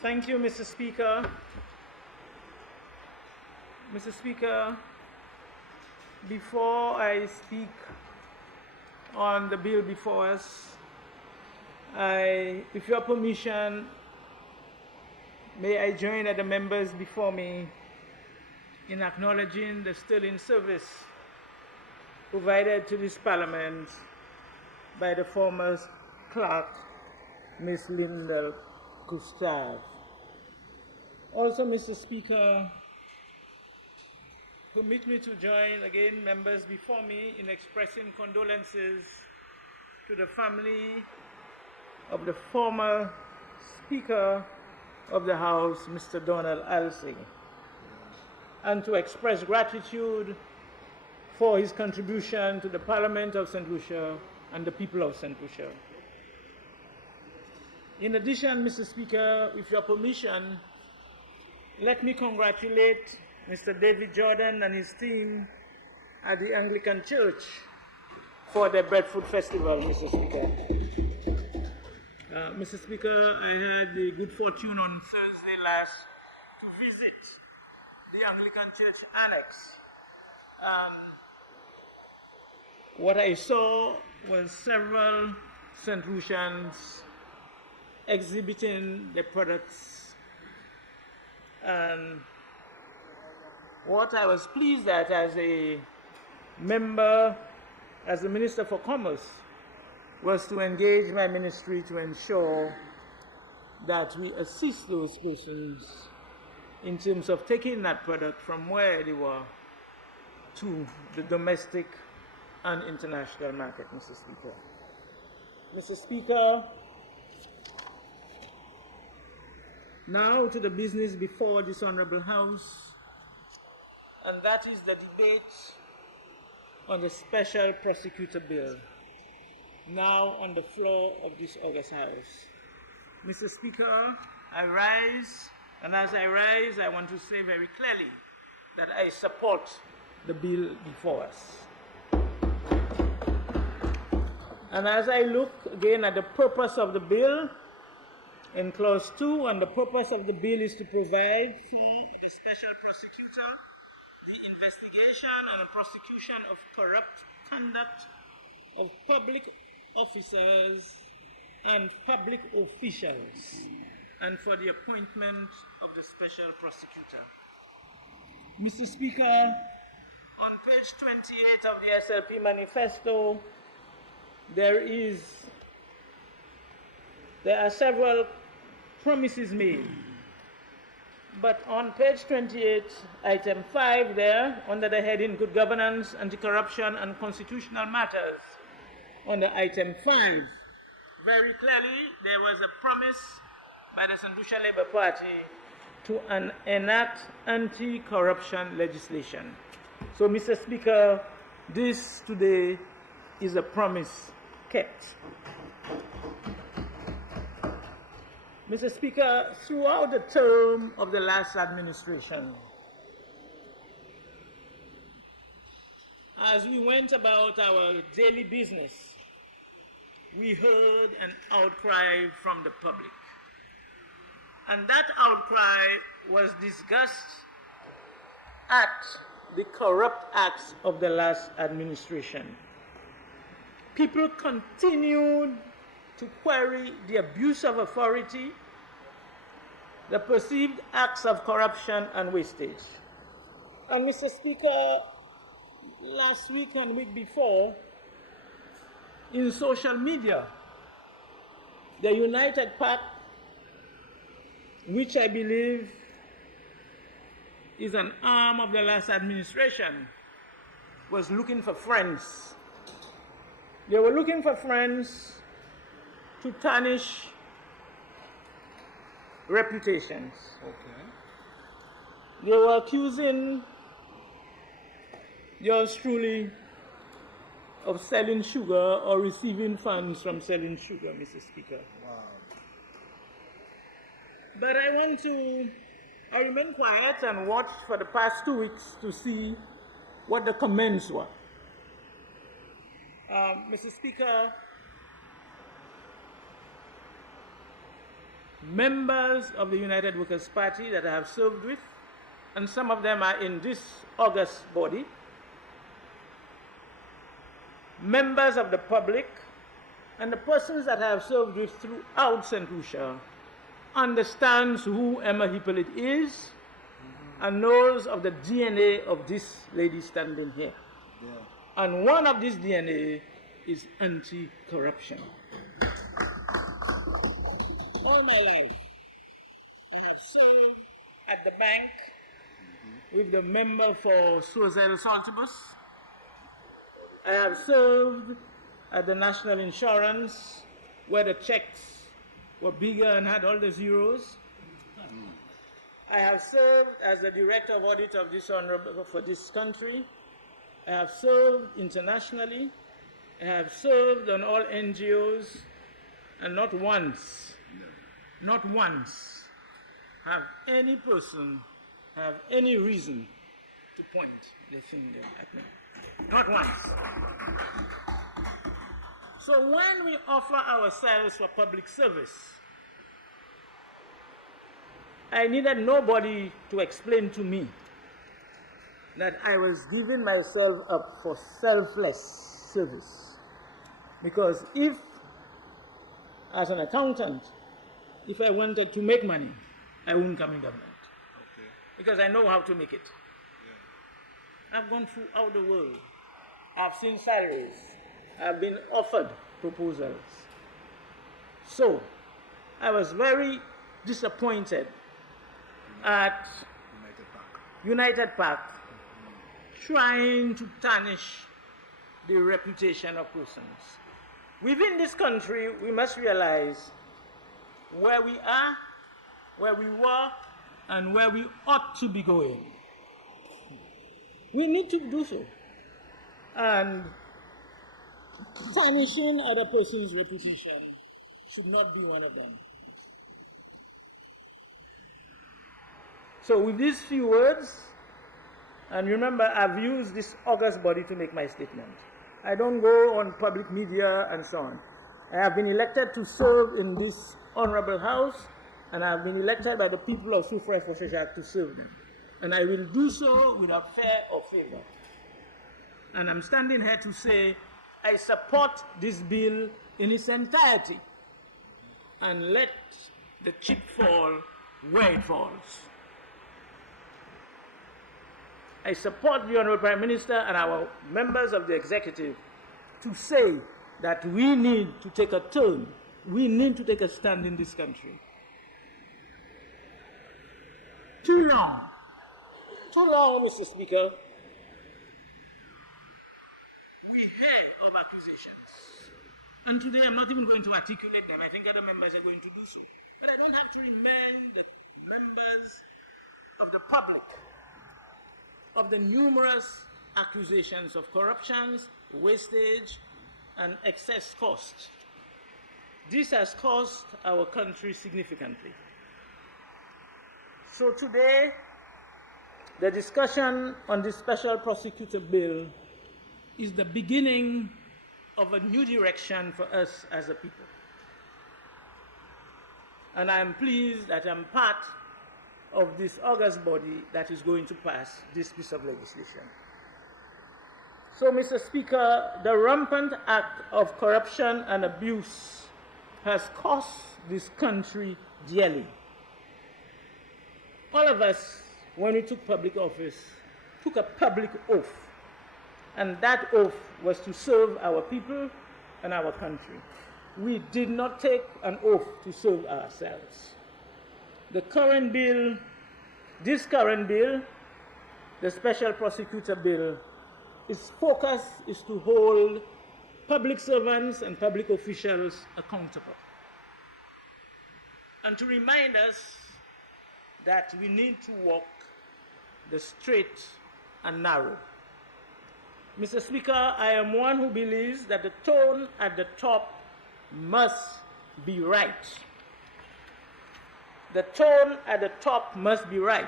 Thank you, Mr. Speaker. Mr. Speaker, before I speak on the bill before us, with your permission, may I join the members before me in acknowledging the sterling service provided to this Parliament by the former clerk, Ms. Linda Gustave. Also, Mr. Speaker, permit me to join again members before me in expressing condolences to the family of the former Speaker of the House, Mr. Donald Alsing, and to express gratitude for his contribution to the Parliament of St. Lucia and the people of St. Lucia. In addition, Mr. Speaker, with your permission, let me congratulate Mr. David Jordan and his team at the Anglican Church for their Breadfruit Festival, Mr. Speaker. Mr. Speaker, I had the good fortune on Thursday last to visit the Anglican Church Annex. What I saw was several St. Lucians exhibiting their products, and what I was pleased at as a member, as the Minister for Commerce, was to engage my ministry to ensure that we assist those persons in terms of taking that product from where they were to the domestic and international market, Mr. Speaker. Mr. Speaker, now to the business before this Honorable House, and that is the debate on the Special Prosecutor Bill, now on the floor of this August House. Mr. Speaker, I rise, and as I rise, I want to say very clearly that I support the bill before us. And as I look again at the purpose of the bill, in Clause 2, and the purpose of the bill is to provide for the Special Prosecutor the investigation and the prosecution of corrupt conduct of public officers and public officials, and for the appointment of the Special Prosecutor. Mr. Speaker, on page 28 of the SLP manifesto, there are several promises made. But on page 28, item 5 there, under the heading Good Governance, Anti-Corruption and Constitutional Matters, under item 5, very clearly there was a promise by the St. Lucia Labour Party to enact anti-corruption legislation. So, Mr. Speaker, this today is a promise kept. Mr. Speaker, throughout the term of the last administration, as we went about our daily business, we heard an outcry from the public. And that outcry was disgust at the corrupt acts of the last administration. People continued to query the abuse of authority, the perceived acts of corruption and wastage. And Mr. Speaker, last week and week before, in social media, the United Pact, which I believe is an arm of the last administration, was looking for friends. They were looking for friends to tarnish reputations. Okay. They were accusing yours truly of selling sugar or receiving funds from selling sugar, Mr. Speaker. Wow. But I remained quiet and watched for the past 2 weeks to see what the comments were. Mr. Speaker, members of the United Workers' Party that I have served with, and some of them are in this august body, members of the public, and the persons that I have served with throughout St. Lucia understands who Emma Hippolyte is and knows of the DNA of this lady standing here. Yeah. And one of this DNA is anti-corruption. All my life, I have served at the bank with the member for Sozel Saltibus. I have served at the National Insurance, where the checks were bigger and had all the zeros. I have served as the Director of Audit of this honorable for this country. I have served internationally. I have served on all NGOs, and not once have any person have any reason to point the finger at me. Not once. So when we offer ourselves for public service, I needed nobody to explain to me that I was giving myself up for selfless service. Because if, as an accountant, if I wanted to make money, I wouldn't come in government. Okay. Because I know how to make it. Yeah. I've gone throughout the world. I've seen salaries. I've been offered proposals. So, I was very disappointed at United Park trying to tarnish the reputation of persons. Within this country, we must realize where we are, where we were, and where we ought to be going. We need to do so. And tarnishing other person's reputation should not be one of them. So with these few words, and remember, I've used this august body to make my statement. I don't go on public media and so on. I have been elected to serve in this honorable house, and I have been elected by the people of Soufrière Fauchejak to serve them. And I will do so without fear or favor. And I'm standing here to say I support this bill in its entirety, and let the chip fall where it falls. I support the Honorable Prime Minister and our members of the executive to say that we need to take a turn. We need to take a stand in this country. Too long, Mr. Speaker, we hear of accusations. And today I'm not even going to articulate them. I think other members are going to do so. But I don't have to remind the members of the public of the numerous accusations of corruptions, wastage, and excess cost. This has cost our country significantly. So today, the discussion on this special prosecutor bill is the beginning of a new direction for us as a people. And I'm pleased that I'm part of this august body that is going to pass this piece of legislation. So, Mr. Speaker, the rampant act of corruption and abuse has cost this country dearly. All of us, when we took public office, took a public oath, and that oath was to serve our people and our country. We did not take an oath to serve ourselves. The current bill, this current bill, the special prosecutor bill, its focus is to hold public servants and public officials accountable, and to remind us that we need to walk the straight and narrow. Mr. Speaker, I am one who believes that the tone at the top must be right. The tone at the top must be right.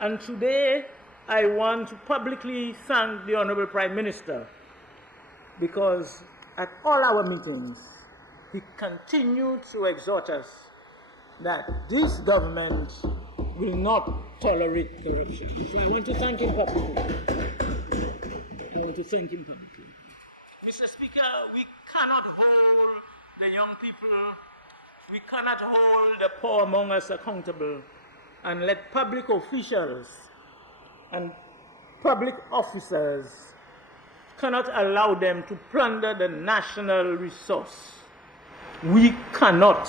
And today, I want to publicly thank the Honorable Prime Minister because at all our meetings, he continued to exhort us that this government will not tolerate corruption. So I want to thank him publicly. Mr. Speaker, we cannot hold the young people, we cannot hold the poor among us accountable and let public officials and public officers cannot allow them to plunder the national resource. We cannot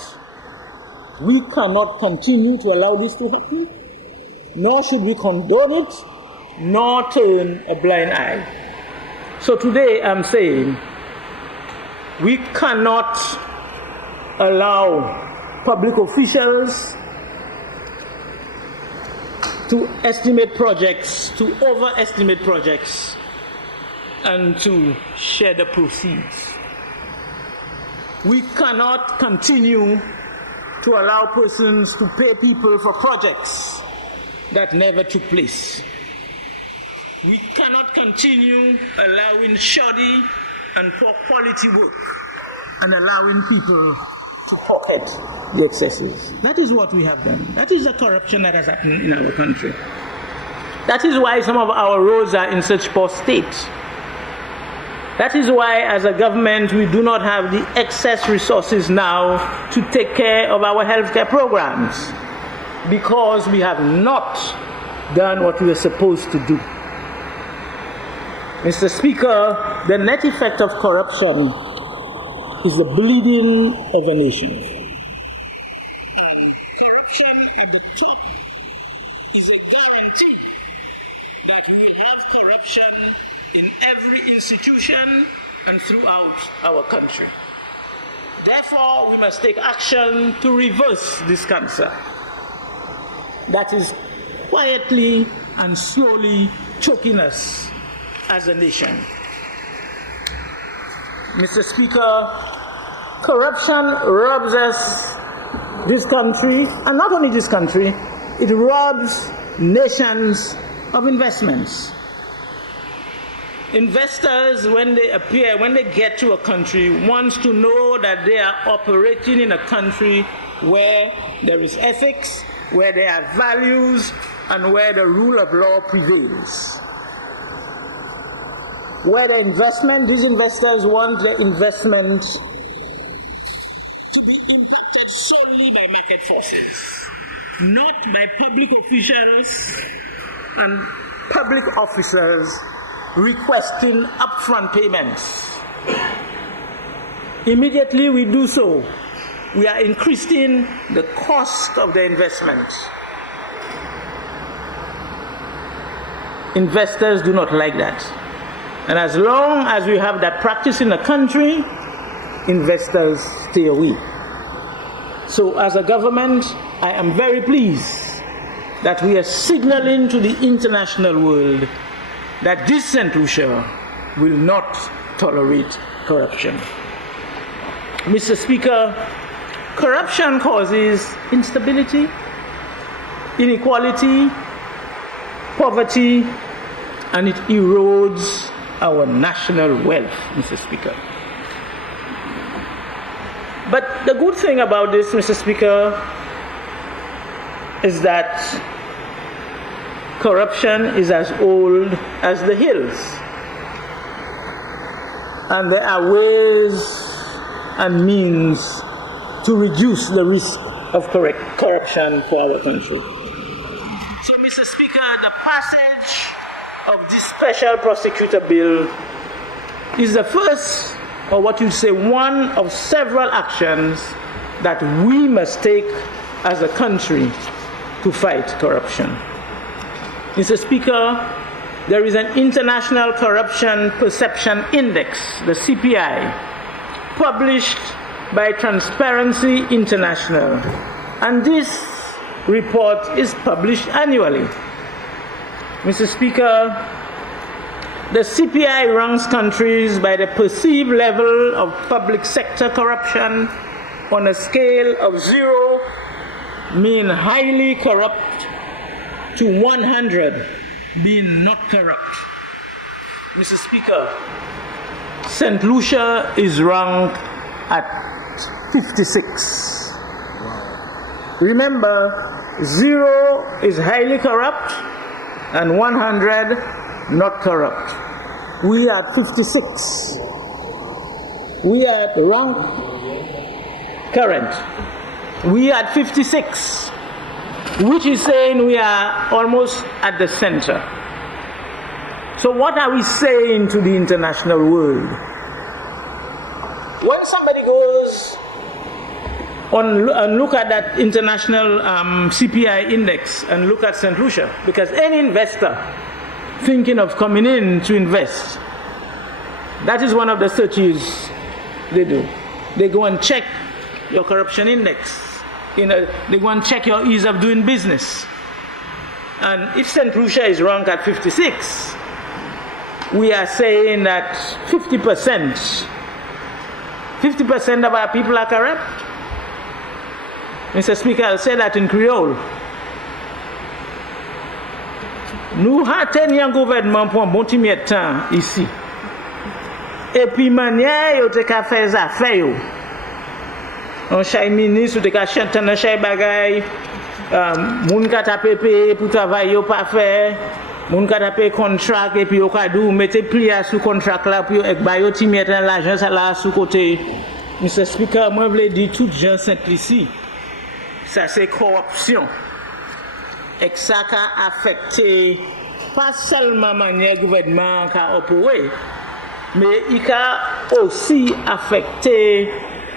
continue to allow this to happen, nor should we condone it, nor turn a blind eye. So today I'm saying we cannot allow public officials to estimate projects, to overestimate projects, and to share the proceeds. We cannot continue to allow persons to pay people for projects that never took place. We cannot continue allowing shoddy and poor quality work and allowing people to pocket the excesses. That is what we have done. That is the corruption that has happened in our country. That is why some of our roads are in such poor state. That is why, as a government, we do not have the excess resources now to take care of our healthcare programs, because we have not done what we were supposed to do. Mr. Speaker, the net effect of corruption is the bleeding of a nation. Corruption at the top is a guarantee that we will have corruption in every institution and throughout our country. Therefore, we must take action to reverse this cancer that is quietly and slowly choking us as a nation. Mr. Speaker, corruption robs us, this country, and not only this country, it robs nations of investments. Investors, when they get to a country, want to know that they are operating in a country where there is ethics, where there are values, and where the rule of law prevails. Where the investment, these investors want the investment to be impacted solely by market forces, not by public officials and public officers requesting upfront payments. Immediately we do so, we are increasing the cost of the investment. Investors do not like that. And as long as we have that practice in the country, investors stay away. So as a government, I am very pleased that we are signaling to the international world that this St. Lucia will not tolerate corruption. Mr. Speaker, corruption causes instability, inequality, poverty, and it erodes our national wealth, Mr. Speaker. But the good thing about this, Mr. Speaker, is that corruption is as old as the hills. And there are ways and means to reduce the risk of corruption for our country. So, Mr. Speaker, the passage of this special prosecutor bill is the first, or what you'd say, one of several actions that we must take as a country to fight corruption. Mr. Speaker, there is an International Corruption Perception Index, the CPI, published by Transparency International, and this report is published annually. Mr. Speaker, the CPI ranks countries by the perceived level of public sector corruption on a scale of 0, meaning highly corrupt, to 100, being not corrupt. Mr. Speaker, St. Lucia is ranked at 56. Wow. Remember, 0 is highly corrupt and 100 not corrupt. We are at 56. We are at rank current. We are at 56, which is saying we are almost at the center. So what are we saying to the international world? When somebody goes on and look at that international CPI index and look at St. Lucia, because any investor thinking of coming in to invest, that is one of the searches they do. They go and check your corruption index. They go and check your ease of doing business. And if St. Lucia is ranked at 56, we are saying that 50% of our people are corrupt. Mr. Speaker, I'll say that in Creole. Nous avons un gouvernement pour un bon petit de temps ici. Et puis, manière, yo te ka fait affaire yo. On chay ministre, te ka chanter dans chay bagay. Moun ka tape paye pour travail yo pas fait. Moun ka tape contrat et puis yo ka dou mette plia sous contrat là puis ek ba yo ti mettre l'argent ça là sous côté. Mr. Speaker, moi vle dire tout gens simple ici. Ça c'est corruption. Et ça a affecté pas seulement manière gouvernement qu'a opéré, mais il a aussi affecté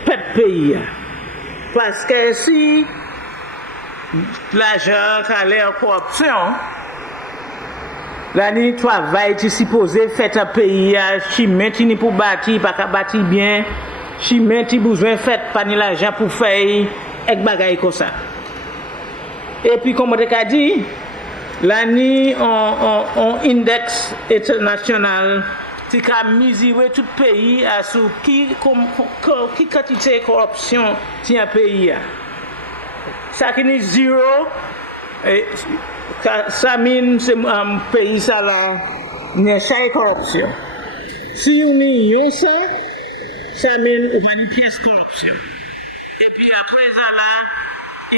le pays. Parce que si l'argent qui allait en corruption, l'année travail qui supposé faire un pays, si maintenant pour bâtir, pas bâtir bien, si maintenant besoin fait pas l'argent pour faire et bagaille comme ça. Et puis comme on a dit, l'année en index international qui a mesuré tout pays à sur qui quantité de corruption tient un pays. Ça qui est 0, ça mine c'est un pays ça là, il y a chaque corruption. Si on y a ça mine une pièce corruption. Et puis après ça là,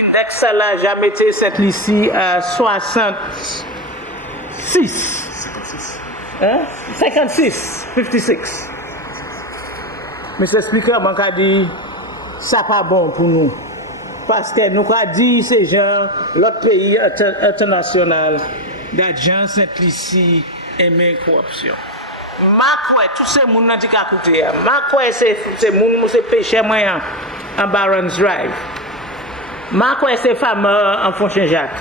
index ça là, j'ai mis cette ici à 66. 56. Mr. Speaker, je vais dire ça pas bon pour nous. Parce que nous avons dit ces gens, l'autre pays international, d'argent simple ici et corruption. Tous ces gens qui ont coûté. Ces gens qui pêchent moyen en Barons Drive. Ces femmes en Fontaine-Jacques.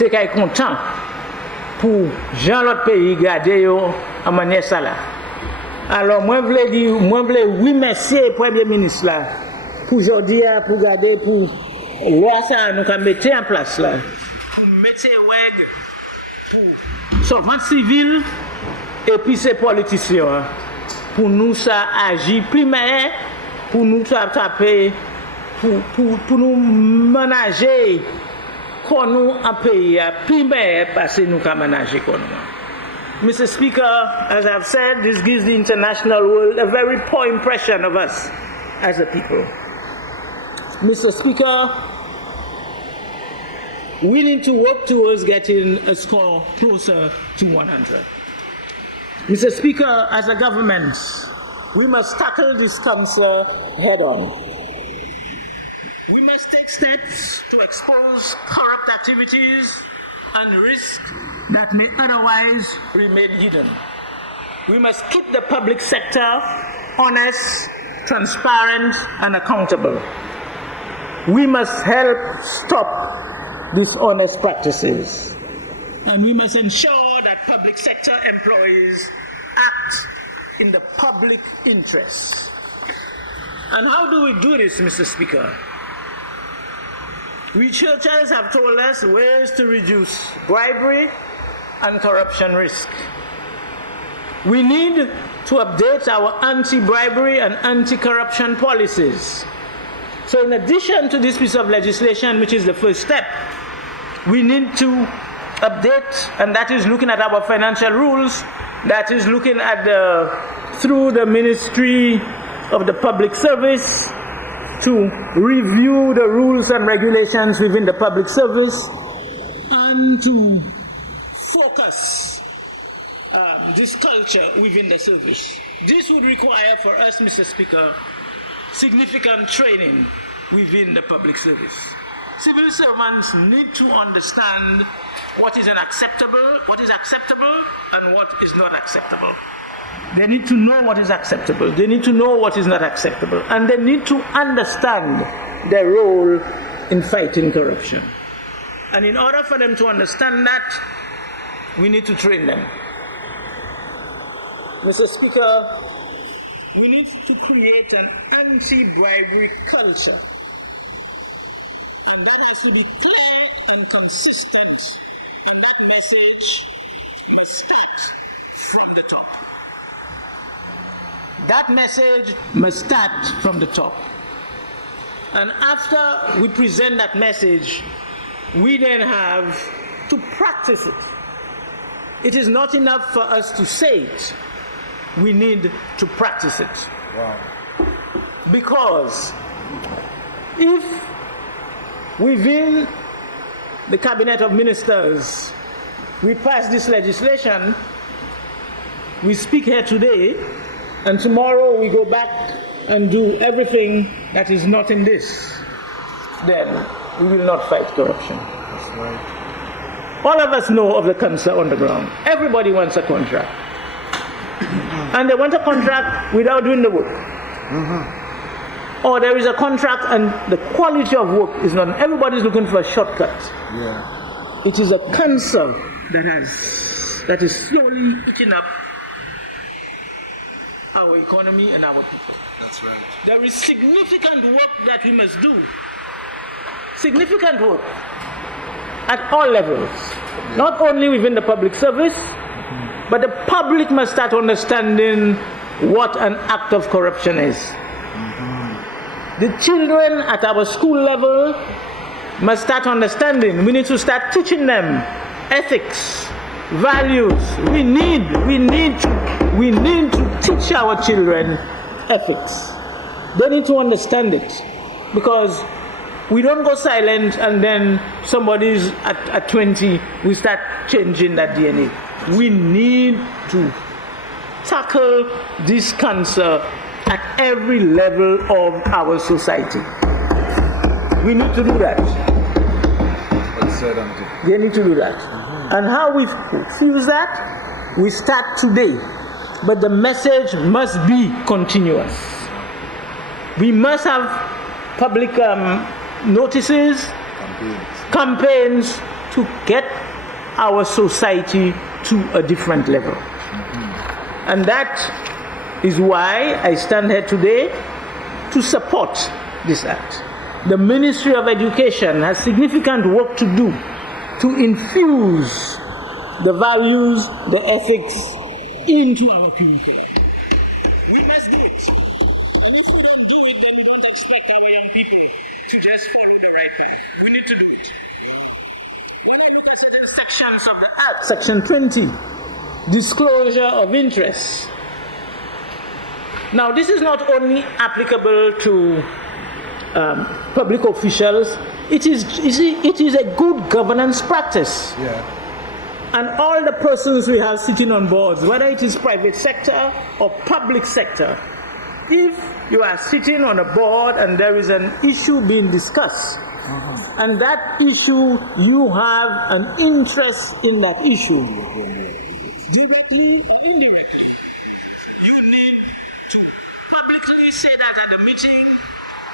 Ils sont contents pour gens l'autre pays garder en manière ça là. Alors moi je voulais dire, oui merci Premier ministre là pour aujourd'hui pour garder pour voir ça nous mettre en place là pour mettre weg pour servants civils et puis ces politiciens pour nous ça agir primaire pour nous ça taper pour nous manager qu'on nous en pays primaire parce que nous can manager qu'on nous. Mr. Speaker, as I've said, this gives the international world a very poor impression of us as a people. Mr. Speaker, we need to work towards getting a score closer to 100. Mr. Speaker, as a government, we must tackle this cancer head on. We must take steps to expose corrupt activities and risks that may otherwise remain hidden. We must keep the public sector honest, transparent, and accountable. We must help stop dishonest practices. And we must ensure that public sector employees act in the public interest. And how do we do this, Mr. Speaker? Researchers have told us ways to reduce bribery and corruption risk. We need to update our anti-bribery and anti-corruption policies. So in addition to this piece of legislation, which is the first step, we need to update, and that is looking at our financial rules, that is looking at the through the Ministry of the Public Service to review the rules and regulations within the public service and to focus this culture within the service. This would require for us, Mr. Speaker, significant training within the public service. Civil servants need to understand what is acceptable and what is not acceptable. They need to know what is acceptable. They need to know what is not acceptable. And they need to understand their role in fighting corruption. And in order for them to understand that, we need to train them. Mr. Speaker, we need to create an anti-bribery culture. And that has to be clear and consistent. And that message must start from the top. That message must start from the top. And after we present that message, we then have to practice it. It is not enough for us to say it. We need to practice it. Wow. Because if within the Cabinet of Ministers we pass this legislation, we speak here today, and tomorrow we go back and do everything that is not in this, then we will not fight corruption. That's right. All of us know of the cancer on the ground. Everybody wants a contract. And they want a contract without doing the work. Or there is a contract and the quality of work is not. Everybody's looking for a shortcut. Yeah. It is a cancer that is slowly eating up our economy and our people. That's right. There is significant work that we must do. Significant work at all levels. Yeah. Not only within the public service, but the public must start understanding what an act of corruption is. The children at our school level must start understanding. We need to start teaching them ethics, values. We need to teach our children ethics. They need to understand it, because we don't go silent and then somebody's at 20, we start changing that DNA. We need to tackle this cancer at every level of our society. We need to do that. They need to do that. And how we fuse that? We start today. But the message must be continuous. We must have public notices, campaigns to get our society to a different level. And that is why I stand here today to support this act. The Ministry of Education has significant work to do to infuse the values, the ethics into our curriculum. We must do it. And if we don't do it, then we don't expect our young people to just follow the right path. We need to do it. When I look at certain sections of the Act, Section 20, disclosure of interests. Now, this is not only applicable to public officials, it is a good governance practice. Yeah. And all the persons we have sitting on boards, whether it is private sector or public sector, if you are sitting on a board and there is an issue being discussed, and that issue, you have an interest in that issue, directly or indirectly, you need to publicly say that at the meeting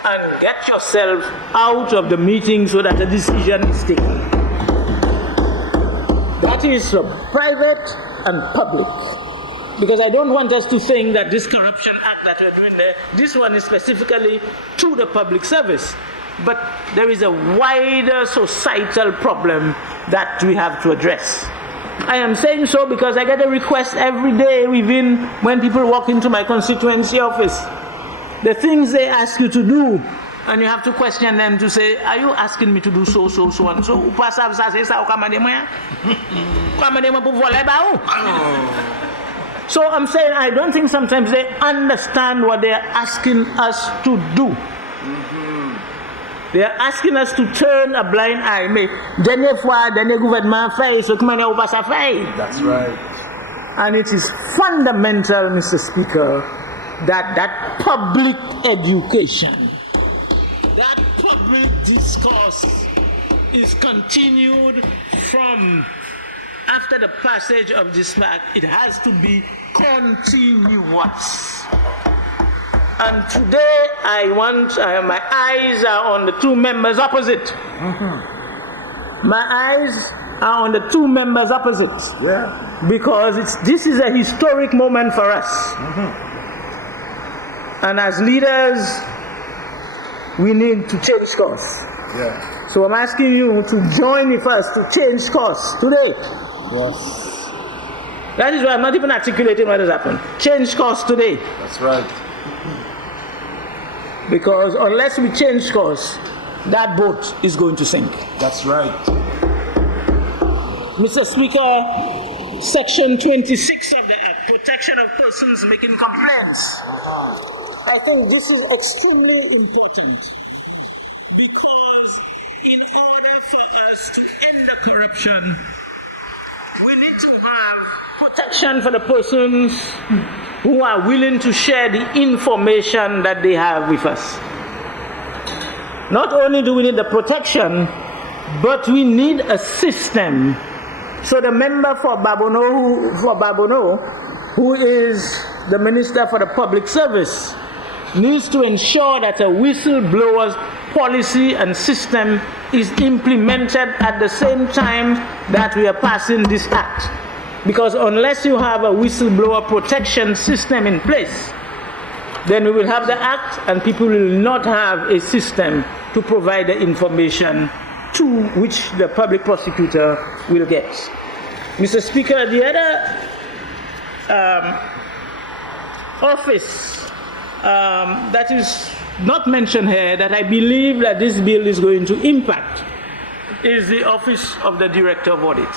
and get yourself out of the meeting so that a decision is taken. That is from private and public. Because I don't want us to think that this corruption act that we're doing there, this one is specifically to the public service. But there is a wider societal problem that we have to address. I am saying so because I get a request every day when people walk into my constituency office. The things they ask you to do, and you have to question them to say, are you asking me to do so, and so? So I'm saying I don't think sometimes they understand what they are asking us to do. They are asking us to turn a blind eye. Mais dernière fois, dernier gouvernement fait, ce que maintenant on passe à faire. That's right. And it is fundamental, Mr. Speaker, that public education, that public discourse is continued from after the passage of this act. It has to be continuous. And today my eyes are on the two members opposite. My eyes are on the two members opposite. Yeah. Because this is a historic moment for us. And as leaders, we need to change course. Yeah. So I'm asking you to join me first to change course today. Yes. That is why I'm not even articulating what has happened. Change course today. That's right. Because unless we change course, that boat is going to sink. That's right. Mr. Speaker, Section 26 of the Act, Protection of Persons Making Complaints. I think this is extremely important because in order for us to end the corruption, we need to have protection for the persons who are willing to share the information that they have with us. Not only do we need the protection, but we need a system. So the member for Babono, who is the Minister for the Public Service, needs to ensure that a whistleblower's policy and system is implemented at the same time that we are passing this act. Because unless you have a whistleblower protection system in place, then we will have the act and people will not have a system to provide the information to which the public prosecutor will get. Mr. Speaker, the other office that is not mentioned here that I believe that this bill is going to impact is the Office of the Director of Audit.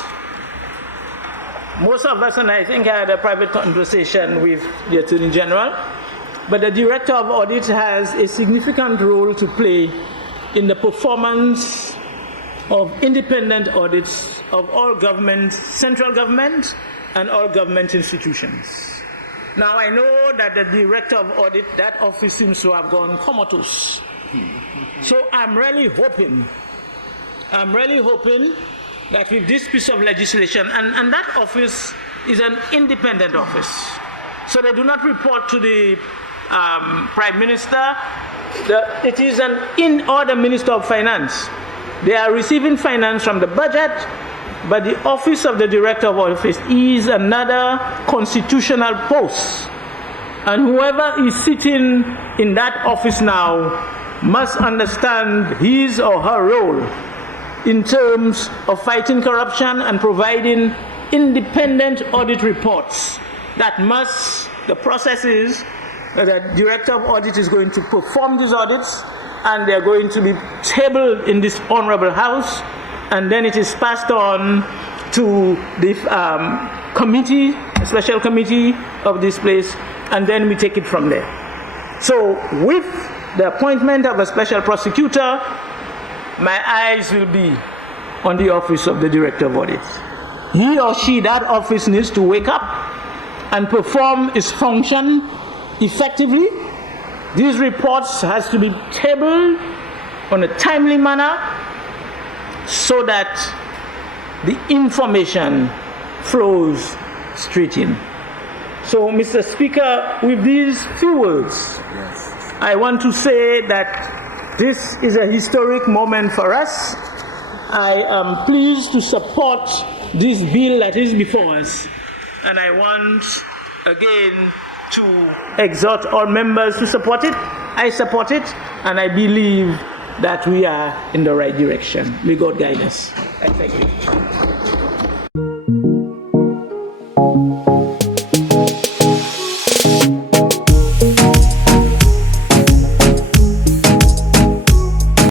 Most of us, and I think I had a private conversation with the Attorney General, but the Director of Audit has a significant role to play in the performance of independent audits of all government, central government, and all government institutions. Now I know that the Director of Audit, that office seems to have gone comatose. So I'm really hoping that with this piece of legislation, and that office is an independent office. So they do not report to the Prime Minister. It is or the Minister of Finance. They are receiving finance from the budget, but the Office of the Director of Office is another constitutional post. And whoever is sitting in that office now must understand his or her role in terms of fighting corruption and providing independent audit reports. The process is that the Director of Audit is going to perform these audits, and they're going to be tabled in this honorable house, and then it is passed on to the committee, a special committee of this place, and then we take it from there. So with the appointment of a special prosecutor, my eyes will be on the Office of the Director of Audit. He or she, that office, needs to wake up and perform its function effectively. These reports has to be tabled on a timely manner so that the information flows straight in. So, Mr. Speaker, with these few words, I want to say that this is a historic moment for us. I am pleased to support this bill that is before us, and I want again to exhort all members to support it. I support it, and I believe that we are in the right direction. May God guide us. I thank you.